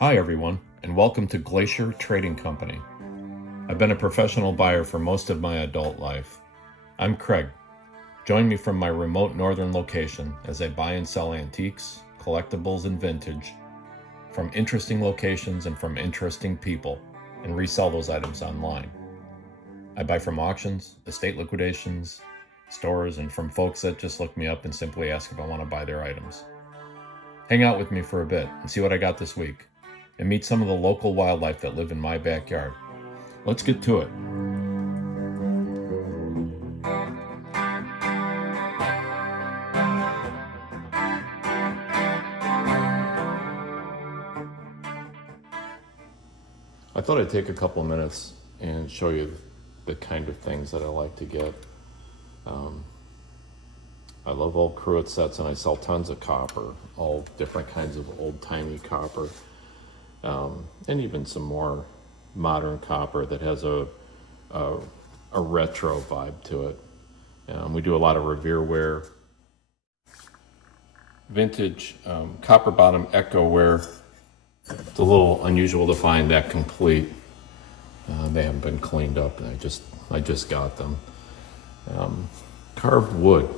Hi everyone, and welcome to Glacier Trading Company. I've been a professional buyer for most of my adult life. I'm Craig. Join me from my remote northern location as I buy and sell antiques, collectibles, and vintage from interesting locations and from interesting people, and resell those items online. I buy from auctions, estate liquidations, stores, and from folks that just look me up and simply ask if I want to buy their items. Hang out with me for a bit and see what I got this week, and meet some of the local wildlife that live in my backyard. Let's get to it. I thought I'd take a couple of minutes and show you the kind of things that I like to get. I love old cruet sets, and I sell tons of copper, all different kinds of old-timey copper, and even some more modern copper that has a retro vibe to it. We do a lot of Revere ware, vintage copper bottom Echo ware. It's a little unusual to find that complete. They haven't been cleaned up. I just got them. Carved wood.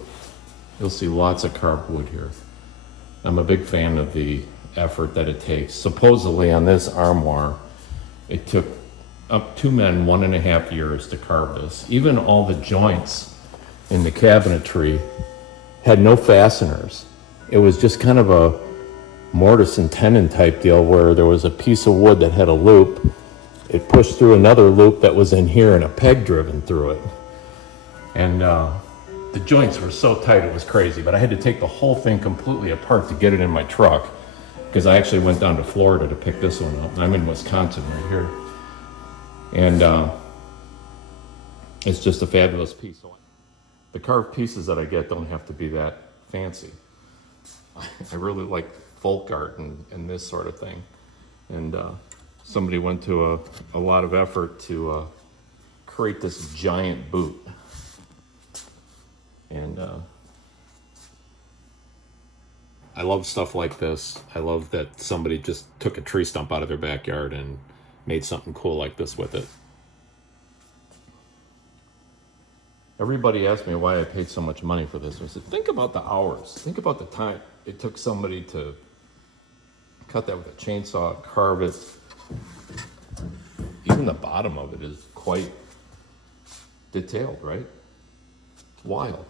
You'll see lots of carved wood here. I'm a big fan of the effort that it takes. Supposedly on this armoire, it took up 2 men 1.5 years to carve this. Even all the joints in the cabinetry had no fasteners. It was just kind of a mortise and tenon type deal where there was a piece of wood that had a loop. It pushed through another loop that was in here and a peg driven through it. And the joints were so tight it was crazy, but I had to take the whole thing completely apart to get it in my truck, because I actually went down to Florida to pick this one up. I'm in Wisconsin right here. And it's just a fabulous piece. The carved pieces that I get don't have to be that fancy. I really like folk art and this sort of thing. And somebody went to a lot of effort to create this giant boot. And I love stuff like this. I love that somebody just took a tree stump out of their backyard and made something cool like this with it. Everybody asked me why I paid so much money for this. I said, think about the hours. Think about the time it took somebody to cut that with a chainsaw, carve it. Even the bottom of it is quite detailed, right? It's wild.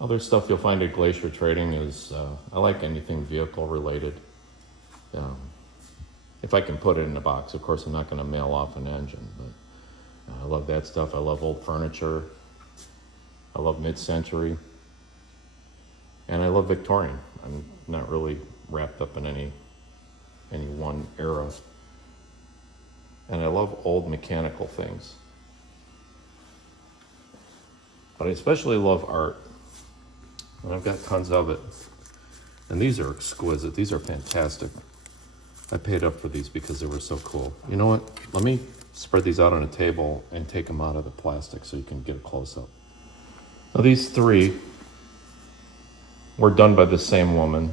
Other stuff you'll find at Glacier Trading is, I like anything vehicle related. If I can put it in a box. Of course, I'm not going to mail off an engine, but I love that stuff. I love old furniture. I love mid-century. And I love Victorian. I'm not really wrapped up in any one era. And I love old mechanical things. But I especially love art. And I've got tons of it. And these are exquisite. These are fantastic. I paid up for these because they were so cool. You know what? Let me spread these out on a table and take them out of the plastic so you can get a close-up. Now these three were done by the same woman,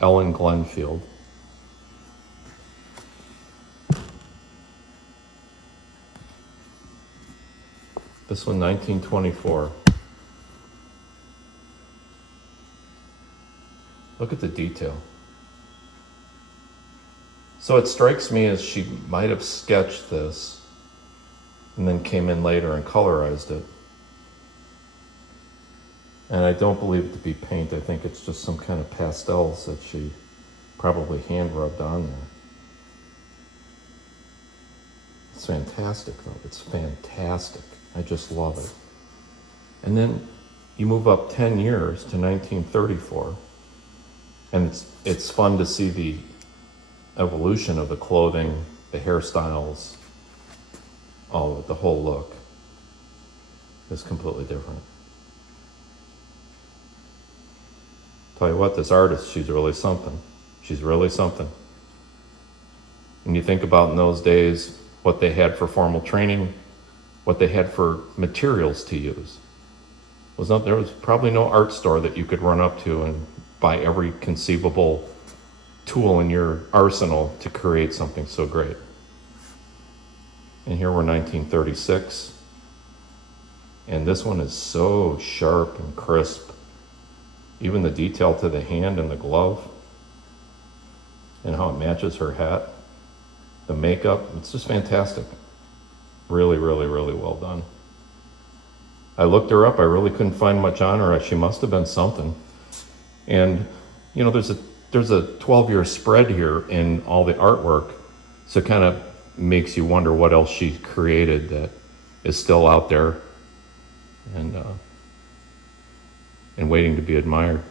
Ellen Glenfield. This one, 1924. Look at the detail. So it strikes me as she might have sketched this and then came in later and colorized it. And I don't believe it to be paint. I think it's just some kind of pastels that she probably hand rubbed on there. It's fantastic though. It's fantastic. I just love it. And then you move up 10 years to 1934. And it's fun to see the evolution of the clothing, the hairstyles, all of it, the whole look is completely different. Tell you what, this artist, she's really something. She's really something. And you think about in those days what they had for formal training, what they had for materials to use. There was probably no art store that you could run up to and buy every conceivable tool in your arsenal to create something so great. And here we're 1936, and this one is so sharp and crisp. Even the detail to the hand and the glove, and how it matches her hat, the makeup, it's just fantastic. Really, really, really well done. I looked her up, I really couldn't find much on her. She must have been something. And, you know, there's a 12-year spread here in all the artwork, so it kind of makes you wonder what else she created that is still out there and waiting to be admired.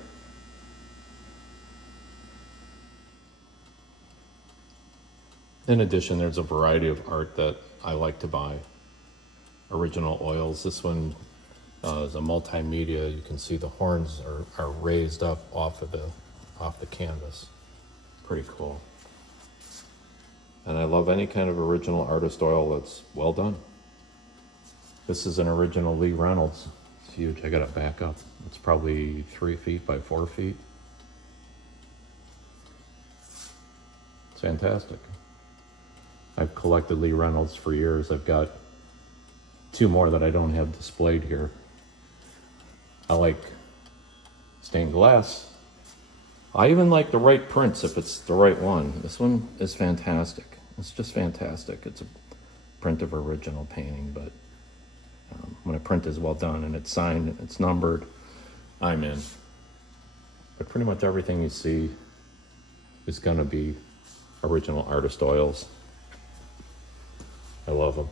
In addition, there's a variety of art that I like to buy. Original oils. This one is a multimedia. You can see the horns are raised up off the canvas. Pretty cool. And I love any kind of original artist oil that's well done. This is an original Lee Reynolds. It's huge. I got it back up. It's probably 3 feet by 4 feet. It's fantastic. I've collected Lee Reynolds for years. I've got 2 more that I don't have displayed here. I like stained glass. I even like the right prints if it's the right one. This one is fantastic. It's just fantastic. It's a print of original painting, but when a print is well done and it's signed and it's numbered, I'm in. But pretty much everything you see is gonna be original artist oils. I love them.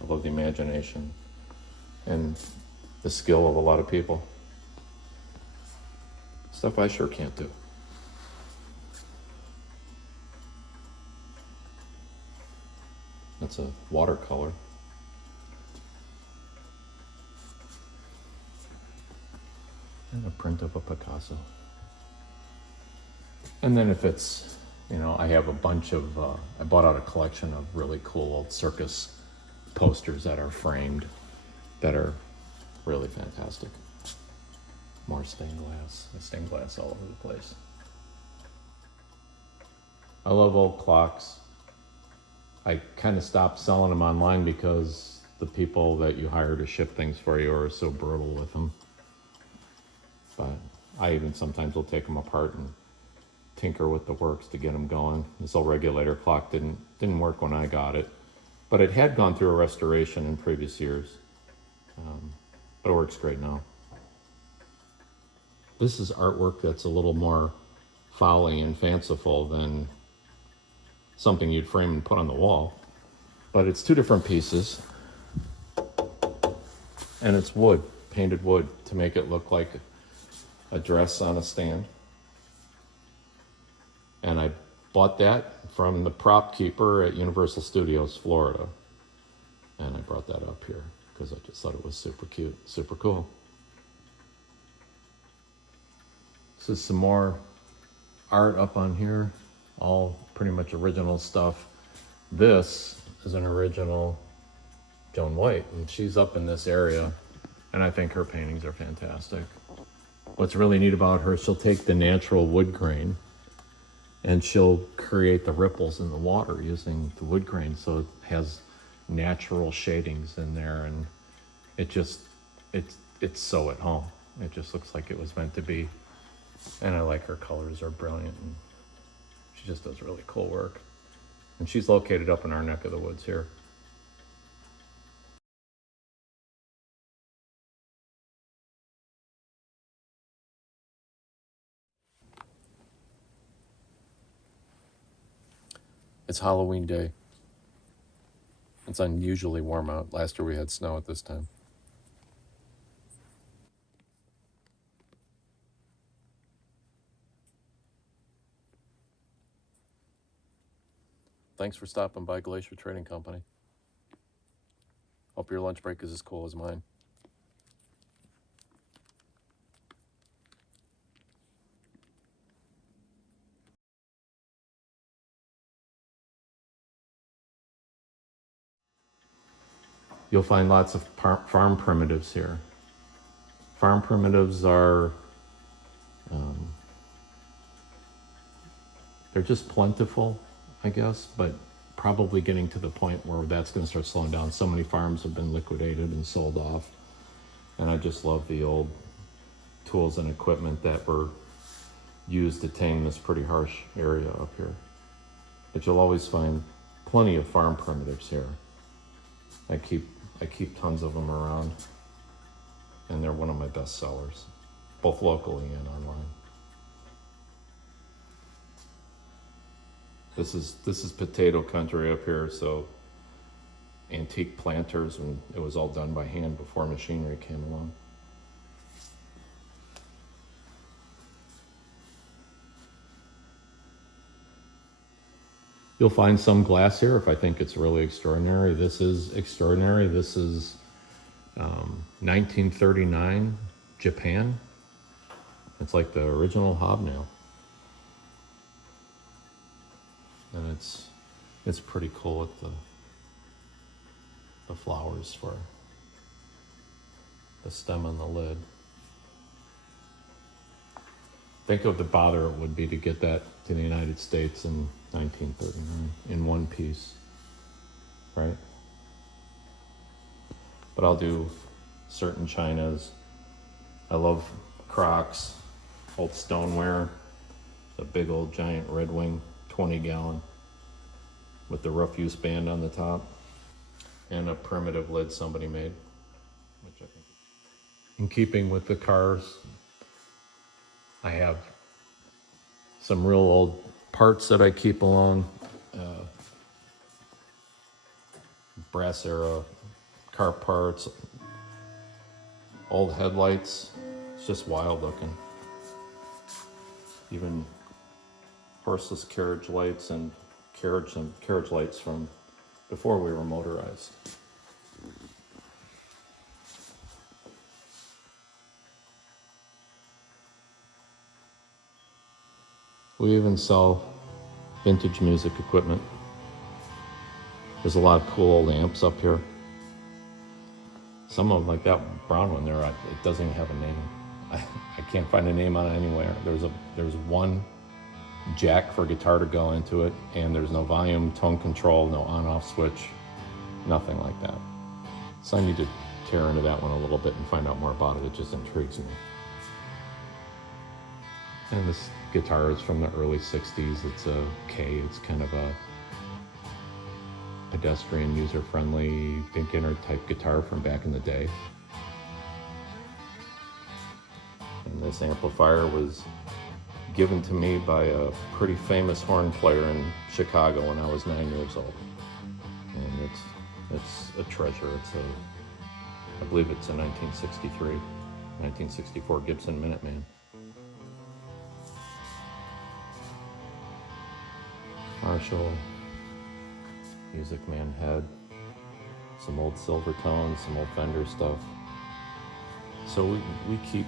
I love the imagination and the skill of a lot of people. Stuff I sure can't do. That's a watercolor. And a print of a Picasso. And then if it's, you know, I have a bunch of, I bought out a collection of really cool old circus posters that are framed, that are really fantastic. More stained glass all over the place. I love old clocks. I kind of stopped selling them online because the people that you hire to ship things for you are so brutal with them. But I even sometimes will take them apart and tinker with the works to get them going. This old regulator clock didn't work when I got it, but it had gone through a restoration in previous years. But it works great now. This is artwork that's a little more folly and fanciful than something you'd frame and put on the wall. But it's 2 different pieces, and it's wood, painted wood, to make it look like a dress on a stand. And I bought that from the prop keeper at Universal Studios, Florida. And I brought that up here because I just thought it was super cute, super cool. This is some more art up on here, all pretty much original stuff. This is an original Joan White, and she's up in this area, and I think her paintings are fantastic. What's really neat about her, she'll take the natural wood grain and she'll create the ripples in the water using the wood grain, so it has natural shadings in there, and it's so at home. It just looks like it was meant to be. And I like her colors are brilliant, and she just does really cool work. And she's located up in our neck of the woods here. It's Halloween day. It's unusually warm out. Last year we had snow at this time. Thanks for stopping by Glacier Trading Company. Hope your lunch break is as cool as mine. You'll find lots of farm primitives here. Farm primitives are, they're just plentiful, I guess, but probably getting to the point where that's going to start slowing down. So many farms have been liquidated and sold off. And I just love the old tools and equipment that were used to tame this pretty harsh area up here. But you'll always find plenty of farm primitives here. I keep tons of them around, and they're one of my best sellers, both locally and online. This is potato country up here, so antique planters, and it was all done by hand before machinery came along. You'll find some glass here if I think it's really extraordinary. This is extraordinary. This is 1939 Japan. It's like the original hobnail. And it's pretty cool with the flowers for the stem and the lid. Think of the bother it would be to get that to the United States in 1939 in one piece, right? But I'll do certain chinas. I love Crocs, old stoneware, the big old giant Red Wing 20-gallon with the rough use band on the top, and a primitive lid somebody made, which I think, in keeping with the cars, I have some real old parts that I keep along, brass era car parts, old headlights. It's just wild looking. Even horseless carriage lights and carriage lights from before we were motorized. We even sell vintage music equipment. There's a lot of cool old amps up here. Some of them, like that brown one there, it doesn't even have a name. I can't find a name on it anywhere. There's one jack for guitar to go into it, and there's no volume, tone control, no on-off switch, nothing like that. So I need to tear into that one a little bit and find out more about it. It just intrigues me. And this guitar is from the early 60s. It's a K. It's kind of a pedestrian, user-friendly, beginner type guitar from back in the day. And this amplifier was given to me by a pretty famous horn player in Chicago when I was 9 years old. And it's a treasure. I believe it's a 1964 Gibson Minuteman. Marshall, Music Man head, some old Silvertones, some old Fender stuff. So we keep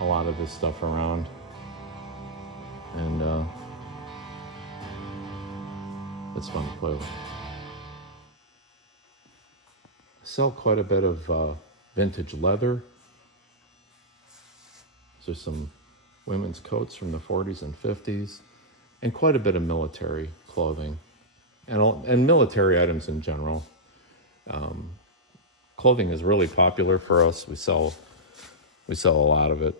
a lot of this stuff around, and it's fun to play with. I sell quite a bit of vintage leather. There's some women's coats from the 40s and 50s, and quite a bit of military clothing, and military items in general. Clothing is really popular for us. We sell a lot of it,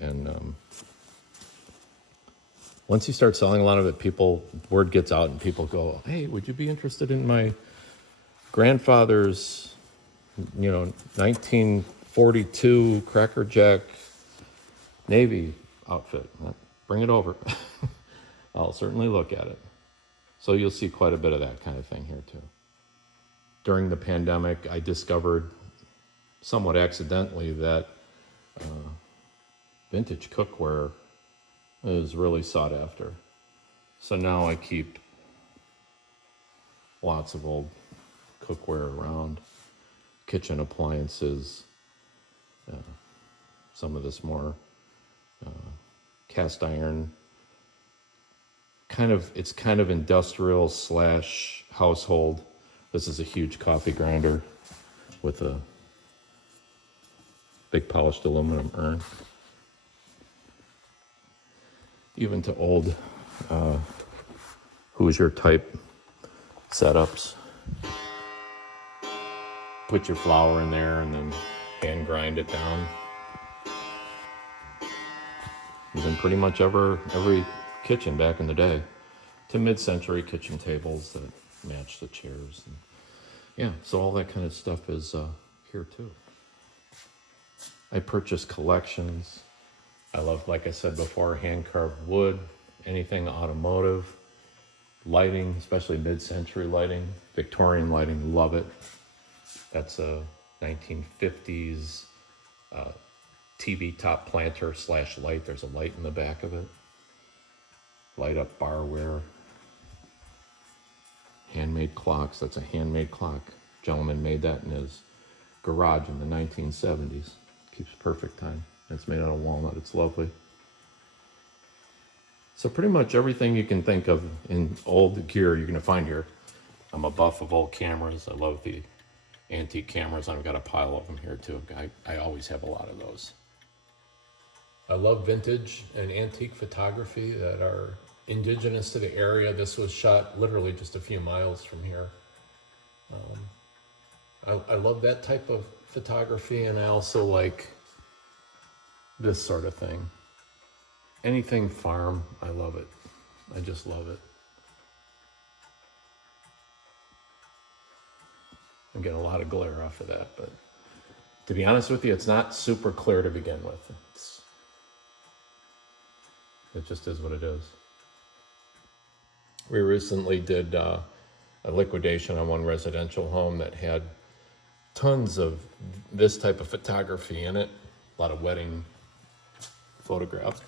and once you start selling a lot of it, word gets out, and people go, "Hey, would you be interested in my grandfather's, 1942 Cracker Jack Navy outfit? Bring it over." I'll certainly look at it. So you'll see quite a bit of that kind of thing here too. During the pandemic, I discovered somewhat accidentally that vintage cookware is really sought after. So now I keep lots of old cookware around, kitchen appliances, some of this more cast iron. It's kind of industrial / household. This is a huge coffee grinder with a big polished aluminum urn. Even to old Hoosier type setups. Put your flour in there and then hand grind it down. It was in pretty much every kitchen back in the day. To mid-century kitchen tables that match the chairs. And yeah, so all that kind of stuff is here too. I purchased collections. I love, like I said before, hand-carved wood, anything automotive, lighting, especially mid-century lighting, Victorian lighting, love it. That's a 1950s TV top planter / light. There's a light in the back of it. Light up barware. Handmade clocks. That's a handmade clock. Gentleman made that in his garage in the 1970s. Keeps perfect time. It's made out of walnut. It's lovely. So pretty much everything you can think of in old gear you're going to find here. I'm a buff of old cameras. I love the antique cameras. I've got a pile of them here too. I always have a lot of those. I love vintage and antique photography that are indigenous to the area. This was shot literally just a few miles from here. I love that type of photography, and I also like this sort of thing. Anything farm, I love it. I just love it. I'm getting a lot of glare off of that, but to be honest with you, it's not super clear to begin with. It just is what it is. We recently did a liquidation on one residential home that had tons of this type of photography in it. A lot of wedding photographs.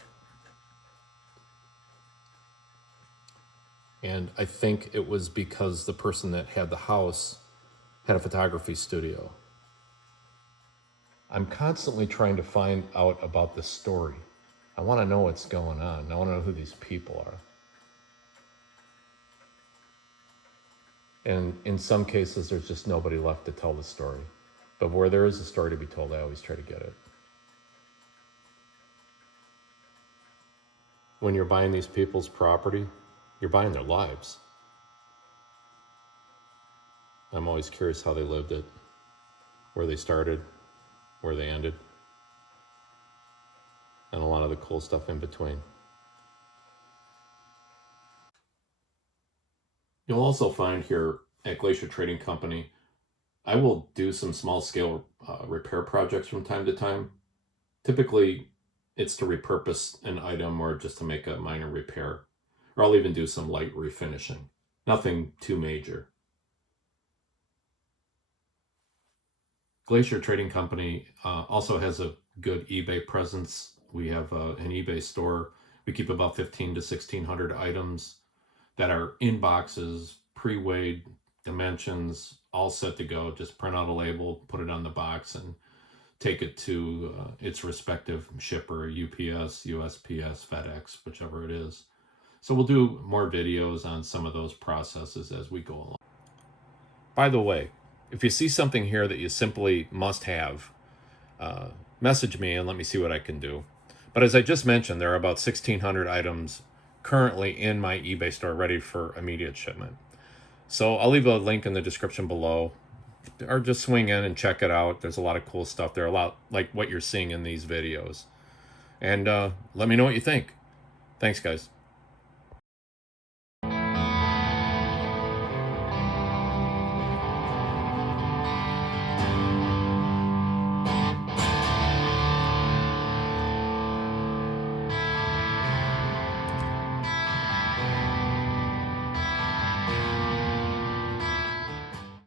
And I think it was because the person that had the house had a photography studio. I'm constantly trying to find out about the story. I want to know what's going on. I want to know who these people are. And in some cases, there's just nobody left to tell the story. But where there is a story to be told, I always try to get it. When you're buying these people's property, you're buying their lives. I'm always curious how they lived it, where they started, where they ended, and a lot of the cool stuff in between. You'll also find here at Glacier Trading Company, I will do some small scale repair projects from time to time. Typically, it's to repurpose an item or just to make a minor repair. Or I'll even do some light refinishing. Nothing too major. Glacier Trading Company also has a good eBay presence. We have an eBay store. We keep about 1,500 to 1,600 items that are in boxes, pre-weighed, dimensions, all set to go. Just print out a label, put it on the box, and take it to its respective shipper, UPS, USPS, FedEx, whichever it is. So we'll do more videos on some of those processes as we go along. By the way, if you see something here that you simply must have, message me and let me see what I can do. But as I just mentioned, there are about 1,600 items currently in my eBay store ready for immediate shipment. So I'll leave a link in the description below, or just swing in and check it out. There's a lot of cool stuff there, a lot like what you're seeing in these videos. And let me know what you think. Thanks, guys.